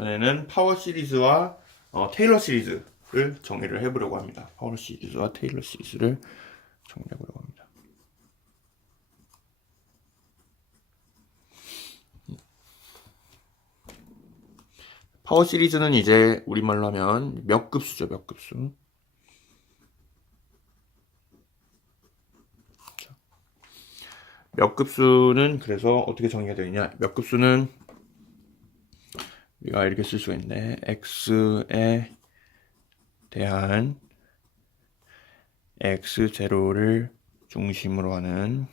이번에는 파워 시리즈와 테일러 시리즈를 정리를 해보려고 합니다. 파워 시리즈와 테일러 시리즈를 정리해보려고 합니다. 파워 시리즈는 이제 우리말로 하면 몇 급수죠, 몇 급수. 몇 급수는 그래서 어떻게 정의가 되어 있냐? 몇 급수는 우리가 이렇게 쓸 수가 있네. x에 대한 x0를 중심으로 하는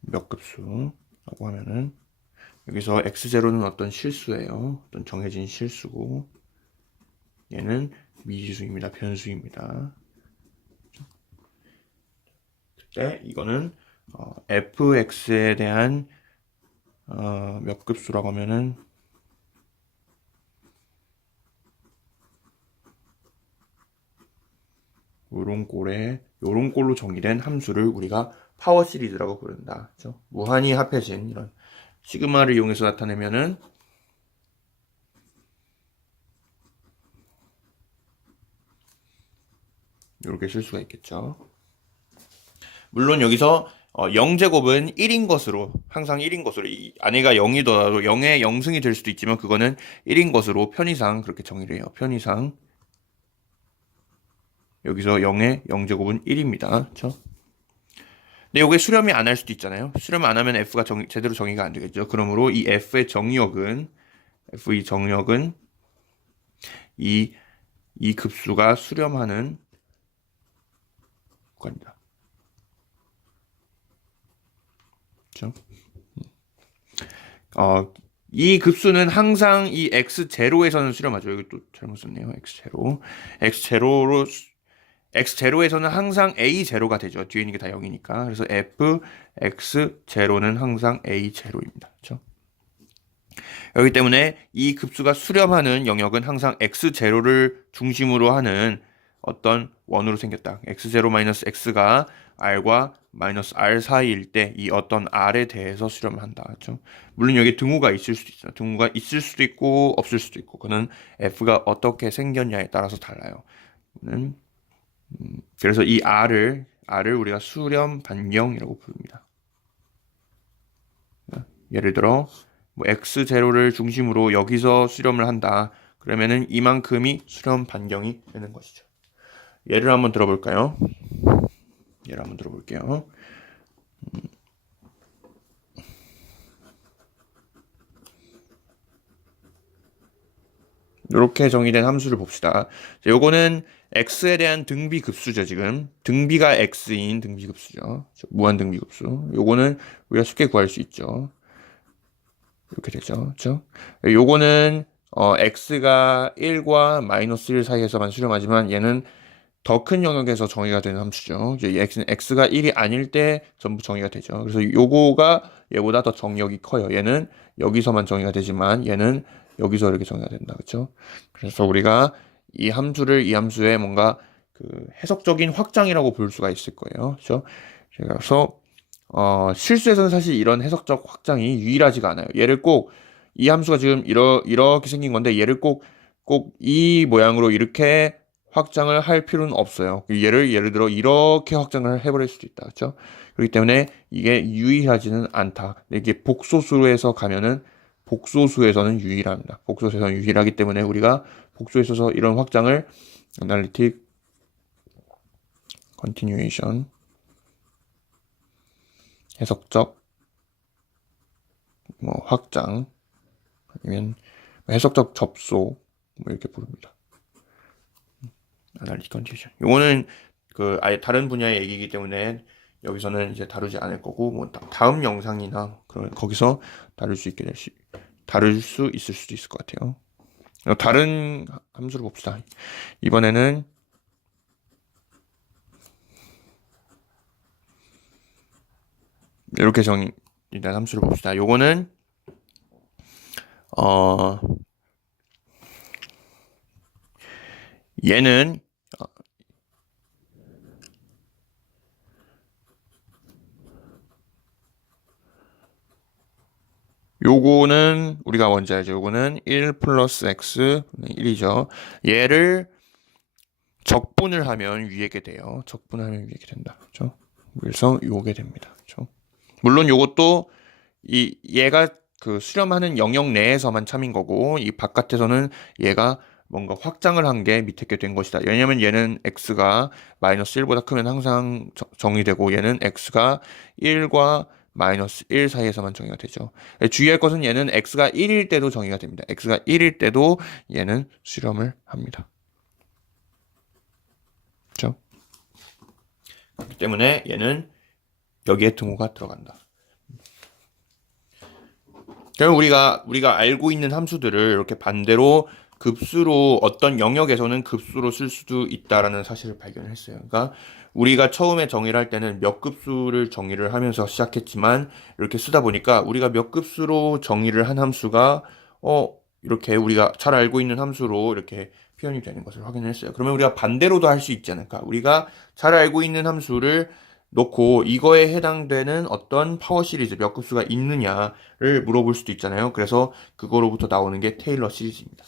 몇 급수라고 하면은 여기서 x0는 어떤 실수예요. 어떤 정해진 실수고 얘는 미지수입니다. 변수입니다. 그때 이거는 fx에 대한 몇 급수라고 하면은 요런 꼴로 정의된 함수를 우리가 파워 시리즈라고 부른다. 그렇죠? 무한히 합해진 이런 시그마를 이용해서 나타내면은 이렇게 쓸 수가 있겠죠. 물론 여기서 0제곱은 1인 것으로 항상 1인 것으로 이 안에가 0이더라도 0의 0승이 될 수도 있지만 그거는 1인 것으로 편의상 그렇게 정의를 해요. 편의상 여기서 0의 0제곱은 1입니다. 그렇죠? 근데 이게 수렴이 안 할 수도 있잖아요. 수렴 안 하면 f가 제대로 정의가 안 되겠죠. 그러므로 이 f의 정의역은 이 급수가 수렴하는 겁니다. 그렇죠? 이 급수는 항상 이 x0에서는 수렴하죠. 여기 또 잘못 썼네요. x0. x0에서는 항상 a0가 되죠. 뒤에 있는 게 다 0이니까. 그래서 fx0는 항상 a0입니다. 그렇죠? 여기 때문에 이 급수가 수렴하는 영역은 항상 x0를 중심으로 하는 어떤 원으로 생겼다. x0-x가 r과 -r 사이일 때 이 어떤 r에 대해서 수렴을 한다. 그렇죠? 물론 여기 등호가 있을 수도 있어요. 등호가 있을 수도 있고 없을 수도 있고 그는 f가 어떻게 생겼냐에 따라서 달라요. 그래서 이 r을 우리가 수렴 반경이라고 부릅니다. 예를 들어 뭐 x0를 중심으로 여기서 수렴을 한다. 그러면은 이만큼이 수렴 반경이 되는 것이죠. 예를 한번 들어볼까요? 예를 한번 들어볼게요. 이렇게 정의된 함수를 봅시다. 요거는 x에 대한 등비급수죠, 지금. 등비가 x인 등비급수죠. 무한 등비급수. 요거는 우리가 쉽게 구할 수 있죠. 이렇게 되죠. 그렇죠? 요거는 x가 1과 -1 사이에서만 수렴하지만 얘는 더 큰 영역에서 정의가 되는 함수죠. 이제 x가 1이 아닐 때 전부 정의가 되죠. 그래서 요거가 얘보다 더 정역이 커요. 얘는 여기서만 정의가 되지만 얘는 여기서 이렇게 정의가 된다. 그렇죠? 그래서 우리가 이 함수의 뭔가 그 해석적인 확장이라고 볼 수가 있을 거예요. 그렇죠? 그래서 실수에서는 사실 이런 해석적 확장이 유일하지가 않아요. 얘를 꼭 이 함수가 지금 이렇게 생긴 건데 얘를 꼭 이 모양으로 이렇게 확장을 할 필요는 없어요. 예를 들어 이렇게 확장을 해버릴 수도 있다. 그렇죠? 그렇기 때문에 이게 유의하지는 않다. 이게 복소수에서 가면은 복소수에서는 유일합니다. 복소수에서는 유일하기 때문에 우리가 복소에 있어서 이런 확장을 analytic continuation 해석적 뭐 확장 아니면 해석적 접속 뭐 이렇게 부릅니다. analytic continuation. 요거는 그 아예 다른 분야의 얘기이기 때문에 여기서는 이제 다루지 않을 거고 뭐 다음 영상이나 그런 거기서 다룰 수 있을 수도 있을 것 같아요. 다른 함수를 봅시다. 이번에는 이렇게 정의된 함수를 봅시다. 요거는 얘는 요거는 우리가 먼저 알죠. 요거는 1 플러스 x 1이죠. 얘를 적분을 하면 위에게 돼요. 적분하면 위에게 된다. 그렇죠? 그래서 요게 됩니다. 그렇죠? 물론 요것도 얘가 그 수렴하는 영역 내에서만 참인 거고 이 바깥에서는 얘가 뭔가 확장을 한 게 밑에 게 된 것이다. 왜냐면 얘는 x가 마이너스 1보다 크면 항상 정의되고 얘는 x가 1과 마이너스 1 사이에서만 정의가 되죠. 주의할 것은 얘는 x가 1일 때도 정의가 됩니다. x가 1일 때도 얘는 수렴을 합니다. 그렇죠? 그렇기 때문에 얘는 여기에 등호가 들어간다. 그럼 우리가 알고 있는 함수들을 이렇게 반대로 급수로 어떤 영역에서는 급수로 쓸 수도 있다라는 사실을 발견했어요. 그러니까 우리가 처음에 정의를 할 때는 몇 급수를 정의를 하면서 시작했지만 이렇게 쓰다 보니까 우리가 몇 급수로 정의를 한 함수가 이렇게 우리가 잘 알고 있는 함수로 이렇게 표현이 되는 것을 확인했어요. 그러면 우리가 반대로도 할 수 있지 않을까? 우리가 잘 알고 있는 함수를 놓고 이거에 해당되는 어떤 파워 시리즈 몇 급수가 있느냐를 물어볼 수도 있잖아요. 그래서 그거로부터 나오는 게 테일러 시리즈입니다.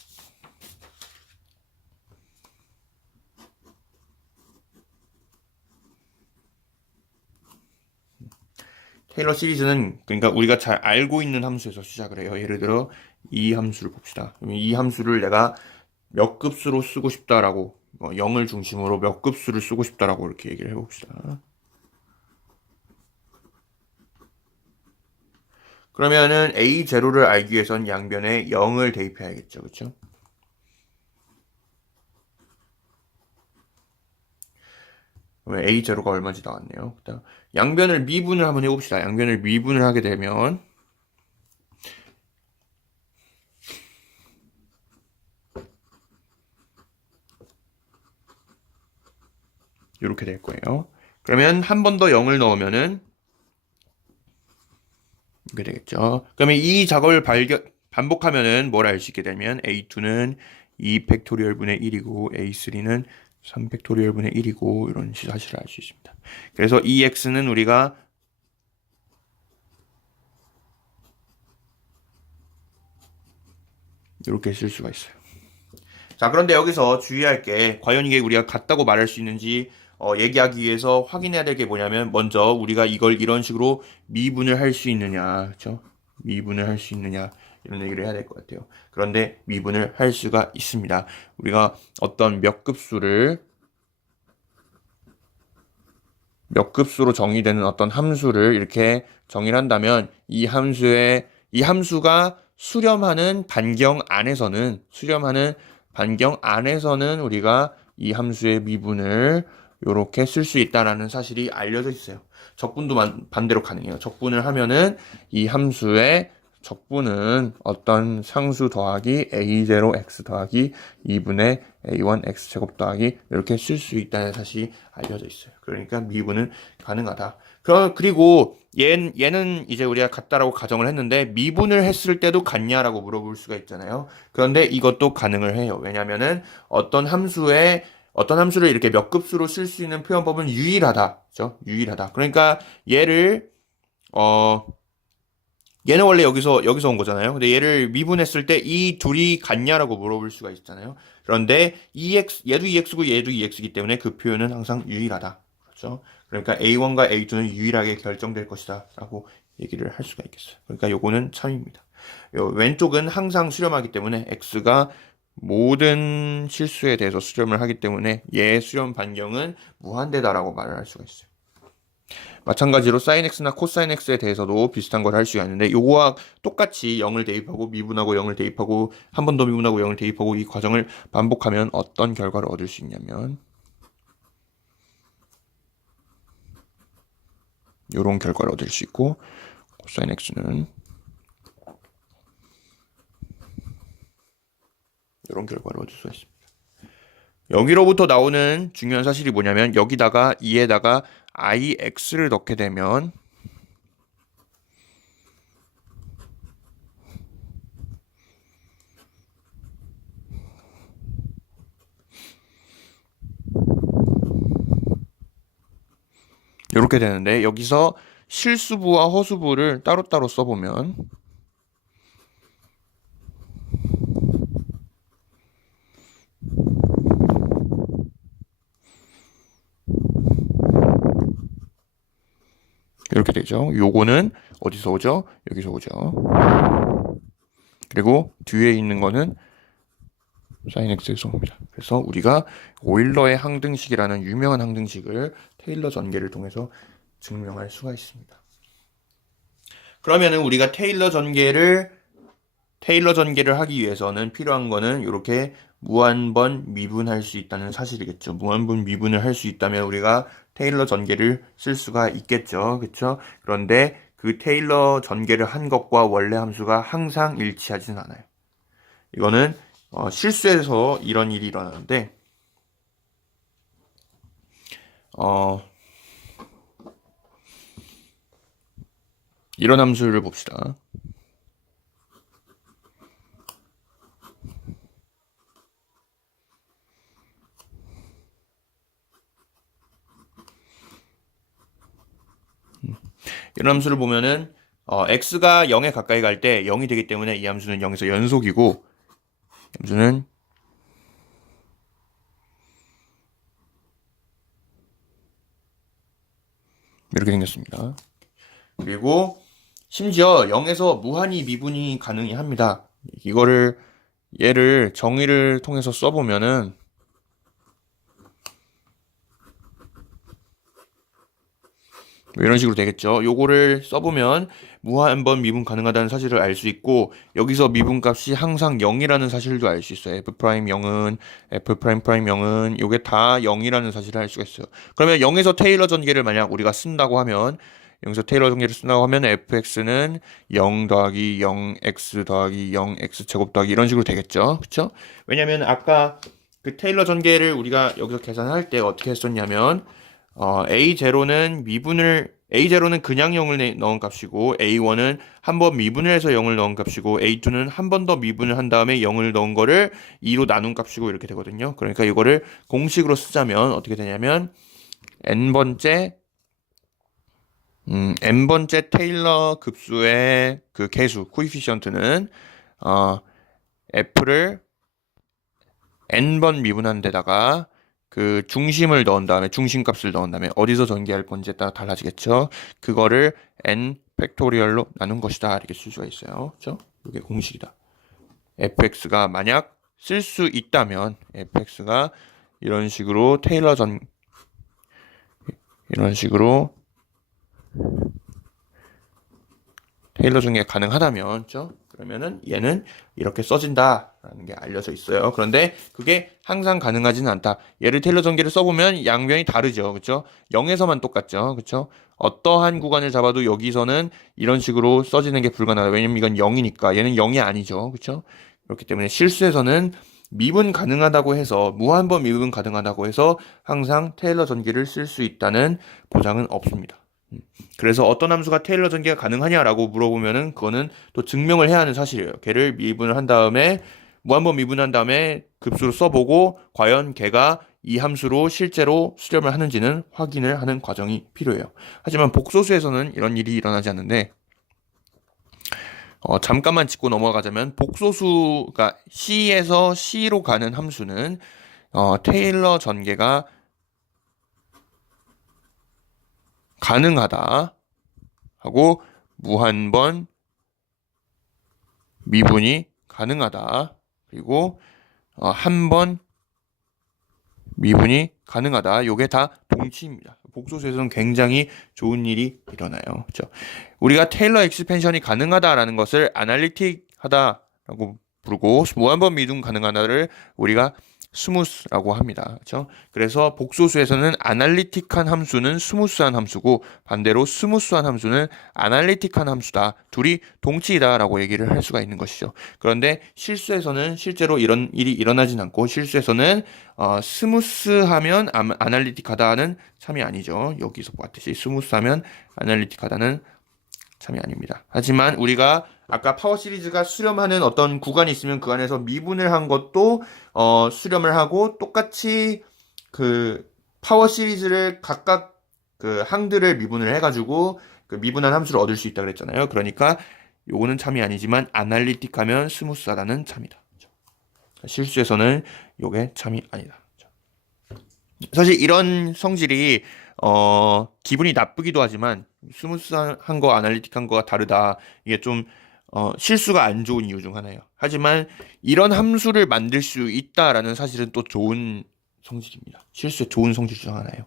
테일러 시리즈는 그러니까 우리가 잘 알고 있는 함수에서 시작을 해요. 예를 들어 이 함수를 봅시다. 이 함수를 내가 몇 급수로 쓰고 싶다라고 0을 중심으로 몇 급수를 쓰고 싶다라고 이렇게 얘기를 해봅시다. 그러면은 a0를 알기 위해선 양변에 0을 대입해야겠죠. 그렇죠? 그러면 a0가 얼마인지 나왔네요. 그다음 양변을 미분을 한번 해봅시다. 양변을 미분을 하게 되면 이렇게 될 거예요. 그러면 한 번 더 0을 넣으면은 이렇게 되겠죠. 그러면 이 작업을 반복하면은 뭘 알 수 있게 되면 a2는 2 팩토리얼 분의 1이고 a3는 3 팩토리얼 분의 1이고 이런 사실을 알 수 있습니다. 그래서 이 x는 우리가 이렇게 쓸 수가 있어요. 자, 그런데 여기서 주의할 게 과연 이게 우리가 같다고 말할 수 있는지 얘기하기 위해서 확인해야 될 게 뭐냐면 먼저 우리가 이걸 이런 식으로 미분을 할 수 있느냐, 그렇죠? 미분을 할 수 있느냐 이런 얘기를 해야 될 것 같아요. 그런데 미분을 할 수가 있습니다. 우리가 어떤 몇 급수로 정의되는 어떤 함수를 이렇게 정의를 한다면 이 함수가 수렴하는 반경 안에서는 우리가 이 함수의 미분을 이렇게 쓸 수 있다라는 사실이 알려져 있어요. 적분도 반대로 가능해요. 적분을 하면은 이 함수의 적분은 어떤 상수 더하기 a0x 더하기 2분의 a1x 제곱 더하기 이렇게 쓸 수 있다는 사실이 알려져 있어요. 그러니까 미분은 가능하다. 그리고 얘는 이제 우리가 같다라고 가정을 했는데 미분을 했을 때도 같냐라고 물어볼 수가 있잖아요. 그런데 이것도 가능을 해요. 왜냐면은 어떤 함수를 이렇게 몇 급수로 쓸 수 있는 표현법은 유일하다. 그렇죠? 유일하다. 그러니까 얘는 원래 여기서 온 거잖아요. 근데 얘를 미분했을 때 이 둘이 같냐라고 물어볼 수가 있잖아요. 그런데 얘도 EX고 얘도 EX이기 때문에 그 표현은 항상 유일하다. 그렇죠? 그러니까 A1과 A2는 유일하게 결정될 것이다. 라고 얘기를 할 수가 있겠어요. 그러니까 요거는 참입니다. 왼쪽은 항상 수렴하기 때문에 X가 모든 실수에 대해서 수렴을 하기 때문에 얘의 수렴 반경은 무한대다라고 말을 할 수가 있어요. 마찬가지로 sin x나 cosine x에 대해서도 비슷한 걸 할 수가 있는데 요거와 똑같이 0을 대입하고 미분하고 0을 대입하고 한 번 더 미분하고 0을 대입하고 이 과정을 반복하면 어떤 결과를 얻을 수 있냐면 요런 결과를 얻을 수 있고 cosine x는 요런 결과를 얻을 수가 있습니다. 여기로부터 나오는 중요한 사실이 뭐냐면 여기다가 2에다가 ix를 넣게 되면 이렇게 되는데 여기서 실수부와 허수부를 따로따로 써보면 이렇게 되죠. 요거는 어디서 오죠? 여기서 오죠. 그리고 뒤에 있는 거는 sin x에서 옵니다. 그래서 우리가 오일러의 항등식이라는 유명한 항등식을 테일러 전개를 통해서 증명할 수가 있습니다. 그러면은 우리가 테일러 전개를 하기 위해서는 필요한 거는 이렇게 무한번 미분할 수 있다는 사실이겠죠. 무한번 미분을 할 수 있다면 우리가 테일러 전개를 쓸 수가 있겠죠. 그렇죠? 그런데 그 테일러 전개를 한 것과 원래 함수가 항상 일치하지는 않아요. 이거는 실수해서 이런 일이 일어나는데 이런 함수를 봅시다. 이런 함수를 보면은 x가 0에 가까이 갈 때 0이 되기 때문에 이 함수는 0에서 연속이고 함수는 이렇게 생겼습니다. 그리고 심지어 0에서 무한히 미분이 가능합니다. 얘를 정의를 통해서 써보면은 이런 식으로 되겠죠. 요거를 써보면 무한번 미분 가능하다는 사실을 알 수 있고 여기서 미분값이 항상 0이라는 사실도 알 수 있어요. f'0은 f''0은 요게 다 0이라는 사실을 알 수가 있어요. 그러면 0에서 테일러 전개를 만약 우리가 쓴다고 하면 여기서 테일러 전개를 쓴다고 하면 fx는 0 더하기 0x 더하기 0x 제곱 더하기 이런 식으로 되겠죠. 그쵸? 왜냐면 아까 그 테일러 전개를 우리가 여기서 계산할 때 어떻게 했었냐면 A0는 그냥 0을 넣은 값이고 A1은 한 번 미분을 해서 0을 넣은 값이고 A2는 한 번 더 미분을 한 다음에 0을 넣은 거를 2로 나눈 값이고 이렇게 되거든요. 그러니까 이거를 공식으로 쓰자면 어떻게 되냐면 n번째 테일러 급수의 그 개수 코이피션트는 f를 n번 미분한 데다가 그 중심을 넣은 다음에 중심값을 넣은 다음에 어디서 전개할 건지에 따라 달라지겠죠. 그거를 n 팩토리얼로 나눈 것이다 이렇게 쓸 수가 있어요. 그렇죠? 이게 공식이다. fx가 만약 쓸 수 있다면 fx가 이런 식으로 이런 식으로 테일러 전개가 가능하다면, 그렇죠? 그러면은 얘는 이렇게 써진다라는 게 알려져 있어요. 그런데 그게 항상 가능하지는 않다. 얘를 테일러 전개를 써보면 양변이 다르죠, 그렇죠? 0에서만 똑같죠, 그렇죠? 어떠한 구간을 잡아도 여기서는 이런 식으로 써지는 게 불가능하다. 왜냐면 이건 0이니까 얘는 0이 아니죠, 그렇죠? 그렇기 때문에 실수에서는 미분 가능하다고 해서 무한번 미분 가능하다고 해서 항상 테일러 전개를 쓸 수 있다는 보장은 없습니다. 그래서 어떤 함수가 테일러 전개가 가능하냐라고 물어보면은 그거는 또 증명을 해야 하는 사실이에요. 걔를 미분을 한 다음에 무한번 미분한 다음에 급수로 써보고 과연 걔가 이 함수로 실제로 수렴을 하는지는 확인을 하는 과정이 필요해요. 하지만 복소수에서는 이런 일이 일어나지 않는데 잠깐만 짚고 넘어가자면 복소수가 C에서 C로 가는 함수는 테일러 전개가 가능하다 하고 무한번 미분이 가능하다 그리고 한 번 미분이 가능하다. 요게 다 동치입니다. 복소수에서는 굉장히 좋은 일이 일어나요. 그렇죠? 우리가 테일러 익스펜션이 가능하다라는 것을 아날리틱하다라고 부르고 무한번 미분 가능하다를 우리가 스무스라고 합니다. 그렇죠? 그래서 복소수에서는 아날리틱한 함수는 스무스한 함수고 반대로 스무스한 함수는 아날리틱한 함수다. 둘이 동치이다라고 얘기를 할 수가 있는 것이죠. 그런데 실수에서는 실제로 이런 일이 일어나진 않고 실수에서는 스무스하면 아날리틱하다는 참이 아니죠. 여기서 봤듯이 스무스하면 아날리틱하다는 참이 아닙니다. 하지만 우리가 아까 파워 시리즈가 수렴하는 어떤 구간이 있으면 그 안에서 미분을 한 것도 수렴을 하고 똑같이 그 파워 시리즈를 각각 그 항들을 미분을 해가지고 그 미분한 함수를 얻을 수 있다 그랬잖아요. 그러니까 요거는 참이 아니지만 아날리틱하면 스무스하다는 참이다. 실수에서는 요게 참이 아니다. 사실 이런 성질이 기분이 나쁘기도 하지만 스무스한 거 아날리틱한 거가 다르다. 이게 좀 실수가 안 좋은 이유 중 하나예요. 하지만 이런 함수를 만들 수 있다라는 사실은 또 좋은 성질입니다. 실수의 좋은 성질 중 하나예요.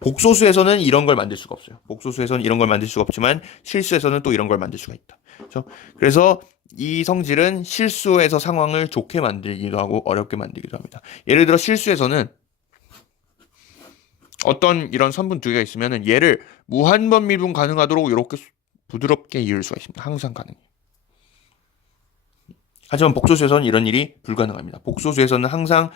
복소수에서는 이런 걸 만들 수가 없어요. 복소수에서는 이런 걸 만들 수가 없지만 실수에서는 또 이런 걸 만들 수가 있다. 그렇죠? 그래서 이 성질은 실수에서 상황을 좋게 만들기도 하고 어렵게 만들기도 합니다. 예를 들어 실수에서는 어떤 이런 선분 두 개가 있으면은 얘를 무한번 미분 가능하도록 이렇게 부드럽게 이을 수가 있습니다. 항상 가능해요. 하지만 복소수에서는 이런 일이 불가능합니다. 복소수에서는 항상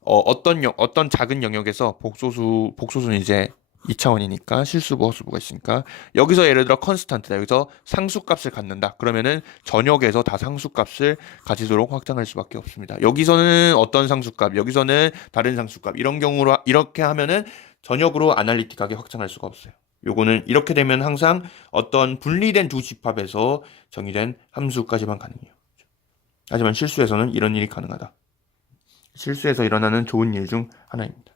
어떤 작은 영역에서 복소수는 이제 2차원이니까 실수부 허수부가 있으니까 여기서 예를 들어 컨스탄트다. 여기서 상수값을 갖는다. 그러면은 전역에서 다 상수값을 가지도록 확장할 수밖에 없습니다. 여기서는 어떤 상수값, 여기서는 다른 상수값 이런 경우로 이렇게 하면은 전역으로 아날리틱하게 확장할 수가 없어요. 요거는 이렇게 되면 항상 어떤 분리된 두 집합에서 정의된 함수까지만 가능해요. 하지만 실수에서는 이런 일이 가능하다. 실수에서 일어나는 좋은 일 중 하나입니다.